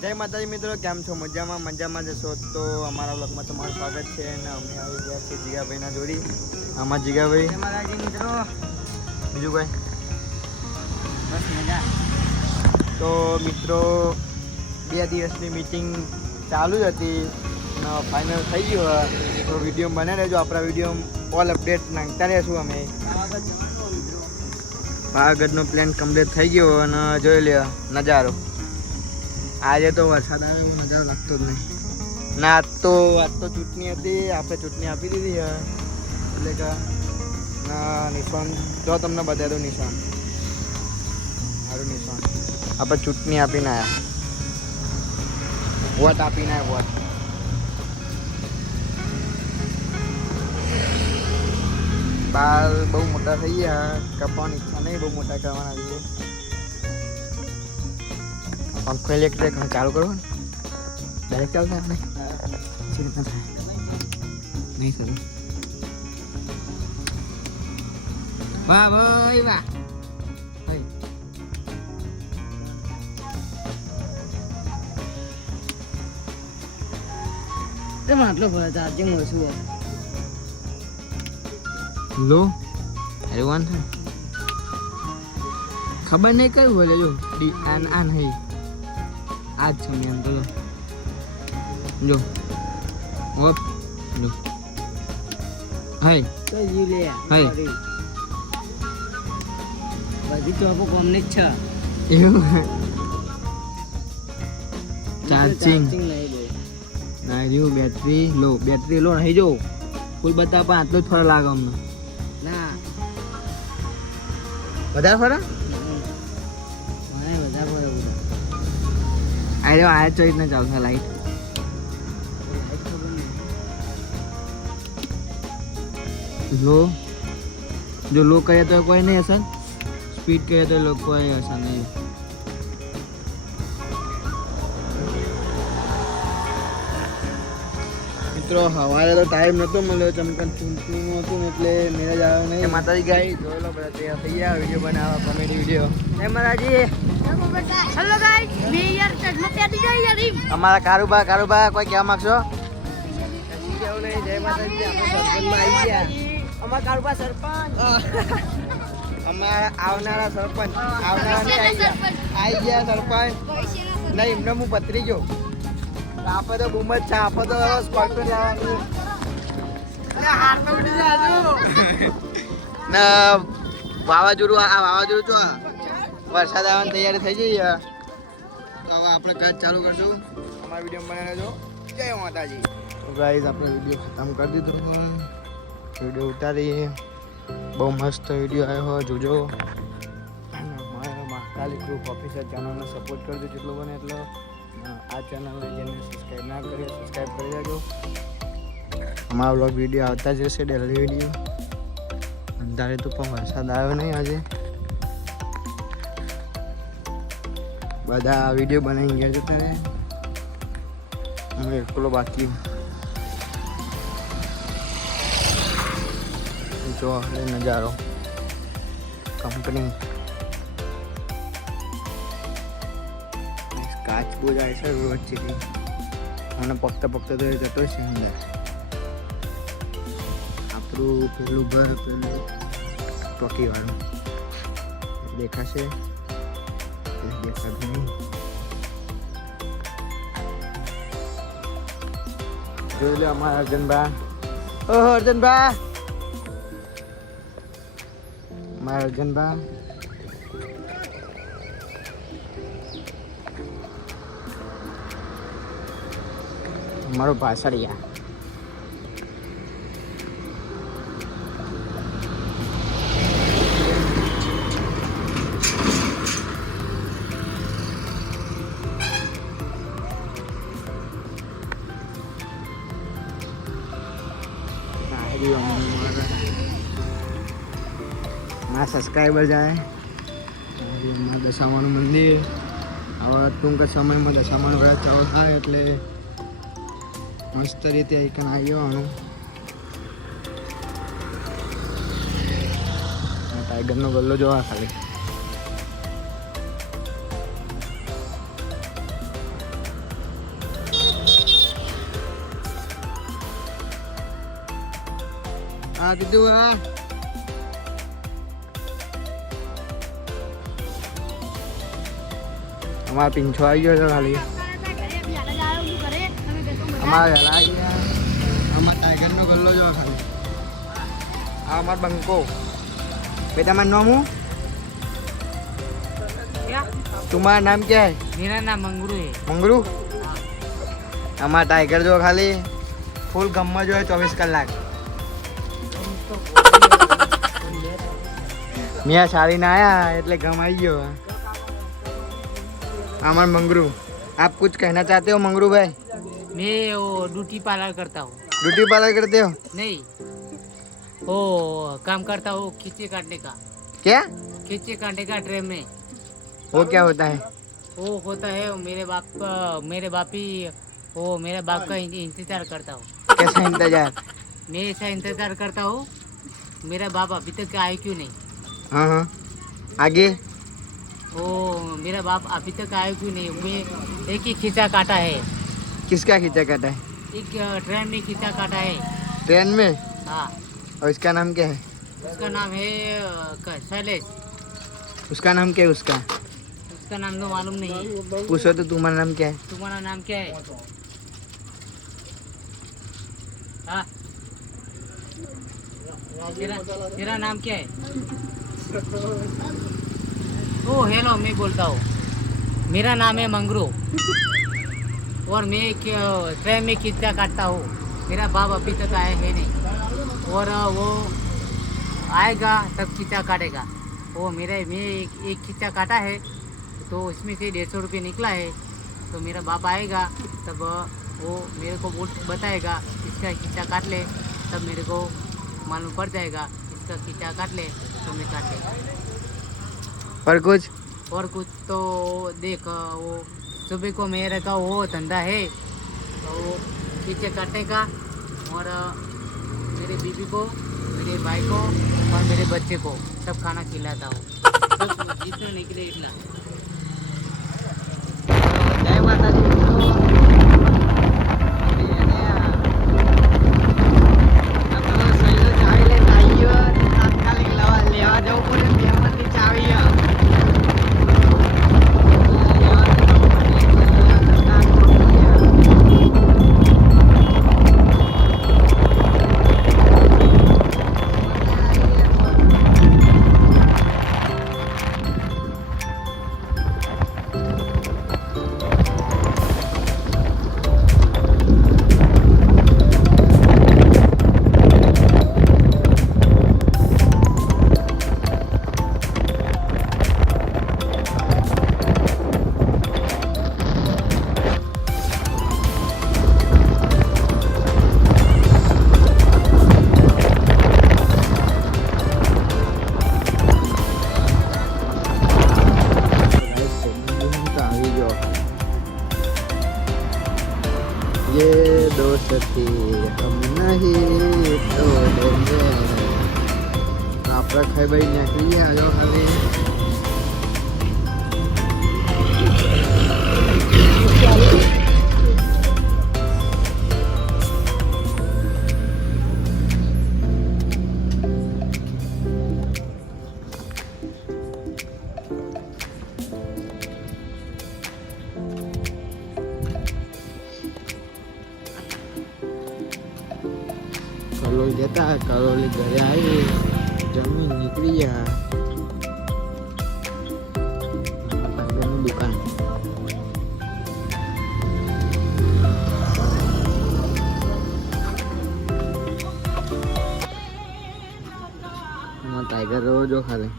જય માતાજી મિત્રો, કેમ છો? મજામાં જશો તો અમારા બ્લોગમાં તમારું સ્વાગત છે. અને અમે આવી ગયા છીએ જીગાભાઈના જોડી. આમાં જીગાભાઈ જય માતાજી મિત્રો. બીજું ભાઈ બસ મજા. તો મિત્રો 2 દિવસની મીટિંગ ચાલુ જ હતી અને ફાઇનલ થઈ ગયું. તો વિડીયો બને રહેજો. આપણા વિડીયો ઓલ અપડેટ નાખતા રહેશું અમે. પાવાગઢનો પ્લાન કમ્પ્લીટ થઈ ગયો અને જોઈ લે નજારો. આજે તો વરસાદ આવે એવો નજારો લાગતો જ નહીં. ના આજ તો ચૂંટણી હતી, આપણે ચૂંટણી આપી દીધી એટલે કે નિશાન જો તમને બતાવી દઉં. નિશાન સારું નિશાન. આપણે ચૂંટણી આપીને આવ્યા, વોટ આપીને આવ્યા. વોટ બાલ બહુ મોટા થઈ ગયા. કપાવાની ઈચ્છા નહીં, બહુ મોટા કરવાના છે. પંખો ઇલેક્ટ્રિક ચાલુ કરો ને, ડાયરેક્ટ ચાલુ થાય નહીં થતું. વાહ ભાઈ વાહ. તમે આટલો ફરે ચાર્જિંગ ઓછું લો અરે વાન છે ખબર નહીં કયું બોલે. જો આ નહીં, આ જ છે મેં તો જો ઓપ જો હાય તો જી લે હાય બધી તો આપો કોમની જ છે. એવું ચાર્જિંગ નહીં બહુ ના રહ્યું. બેટરી લો નહીં જો ફૂલ બતા પણ આટલું જ ફરક લાગે અમને. ના વધારે ફરક મને બધા પડે અરે આ જ રીતના ચાલશે લાઈટ. લો જો લો કરીએ તો કોઈ નહીં અસર, સ્પીડ કરીએ તો કોઈ અસર નહીં. મિત્રો સવારે તો ટાઈમ નહોતો મળ્યો, ચમકન ચૂંટણીનું હતું ને એટલે મેરેજ આવ્યો નહીં. માતાજી ગાઈ જોઈ લો, બધા તૈયાર થઈ ગયા વિડીયો બનાવવા, કોમેડી વિડીયો. જય માતાજી. હેલો ગાઈસ, મે યાર ચશ્મા પહેરી ગઈ યાર. અમારા કારુબા કોઈ કહેવા માંગશો? કેવું નહીં. જય માતાજી. આપણે સરપંચમાં આવી ગયા. અમાર કારુબા સરપંચ અમારા આવનારા સરપંચ આવી ગયા સરપંચ નહીં. એમને હું પતરી ગયો. આપણે તો બૂમ જ છે. આપણે તો સ્કોર્પિયો લાવવાનું ના. વાવાઝોડું છો. વરસાદ આવવાની તૈયારી થઈ જઈ. તો હવે આપણે કાચ ચાલુ કરશું. અમારા વિડીયો બનાવી રહેજો. જય માતાજી. ગાઈઝ આપણે વિડીયો ખતમ કરી દીધું. વિડીયો ઉતારી બહુ મસ્ત વિડીયો આવ્યો હોય, જોજો. મારા મહાકાલી ગ્રુપ ઓફિસર ચેનલને સપોર્ટ કરજો જેટલો બને એટલો. આ ચેનલને જેને સબસ્ક્રાઈબ ના કરી સબસ્ક્રાઈબ કરી દેજો. અમારા બ્લોગ વિડીયો આવતા જ રહેશે, ડેલી વિડીયો. અંધારે તો પણ વરસાદ આવ્યો નહીં આજે. બધા વિડીયો બનાવી ગયા છે ત્યારે હું એકલો બાકી. જો નજારો કંપની કાચ બહુ જાય છે વચ્ચેથી. મને પકતા તો એ જતો છે અંદર. આપણું પેલું ઘર પેલું ટોકીવાળું દેખાશે, દેખાતું નહીં. જોઈ લે અમારા અર્જનભા. ઓહો અર્જનભા, મારા અર્જનભા. મારો પાછળિયા. મારા સબસ્ક્રાઈબર જાય. દશામાનું મંદિર હવે ટૂંક સમયમાં દશામાનું વ્રત ચાલુ થાય એટલે મસ્ત રીતે એકન આવી જવાનું. ટાઈગરનો ગલ્લો જોવા ખાલી. હા કીધું હા અમારા પીંછો આવી ગયો છે ખાલી અમારા વહેલા આવી ગયા અમારા ટાઈગરનો ગલ્લો જો ખાલી આ અમારો બંકો भाई तुम्हारा नाम हूँ क्या? तुम्हारा नाम क्या है मेरा नाम मंगरू है। मंगरू हमारा टाइगर जो खाली फुल गम्मा जो है 24 कलाक मियाँ साड़ी ना आया એટલે ગમાઈ ગયો हमारा मंगरू आप कुछ कहना चाहते हो मंगरू भाई मैं वो ड्यूटी पार्लर करता हूँ। ब्यूटी पार्लर करते हो नहीं, वो काम करता हूँ खींचे काटने का। क्या खींचे काटने का ट्रेन में वो क्या होता है वो होता है। मेरे बाप ही वो मेरे बाप का इंतजार करता हूँ। कैसा इंतजार मैं ऐसा इंतजार करता हूँ, मेरा बाप अभी तक आए क्यों नहीं। हाँ हाँ आगे वो मेरा बाप अभी तक आए क्यों नहीं। मैं एक ही खींचा काटा है, किसका खींचा काटा है एक ट्रेन में खींचा काटा है। ट्रेन में हाँ, और इसका नाम क्या है उसका नाम है शैलेश। उसका नाम क्या है उसका उसका नाम तो मालूम नहीं। पूछो तो तुम्हारा नाम क्या है तुम्हारा नाम क्या है? हाँ, तेरा नाम क्या है? ओ हेलो, मैं बोलता हूँ। मेरा नाम है मंगरू और मैं ट्रेन में खींचा काटता हूँ। मेरा बाप अभी तक आया है नहीं और वो आएगा तब खींचा काटेगा। वो मैं एक खींचा काटा है तो उसमें से 150 रुपये निकला है। तो मेरा बाप आएगा तब वो मेरे को बताएगा इसका खींचा काट ले, तब मेरे को मालूम पड़ जाएगा इसका खींचा काट ले तो मैं काट लेगा। और कुछ तो देख, वो सुबह को मेरे का वो धंधा है तो वो खींचे काटने का और मेरे बीबी को, मेरे भाई को और मेरे बच्चे को सब खाना खिलाता हूँ। सब जितना निकले इतना। જય માતાજી મિત્રો ચાવી લઈને આવી ગયો તાત્કાલિક લેવા જવું પડે મહેમાનની ચાવી ये दोस्ती हम नहीं तोड़ेंगे આપણે ખાઈ ભાઈ નીકળી ગયા જો ખાલી કલોલ જતા કલોલી ઘરે આવી જમીન નીકળી ગયા ટાઈગરની દુકાન ટાઈગર રહો જો ખાલી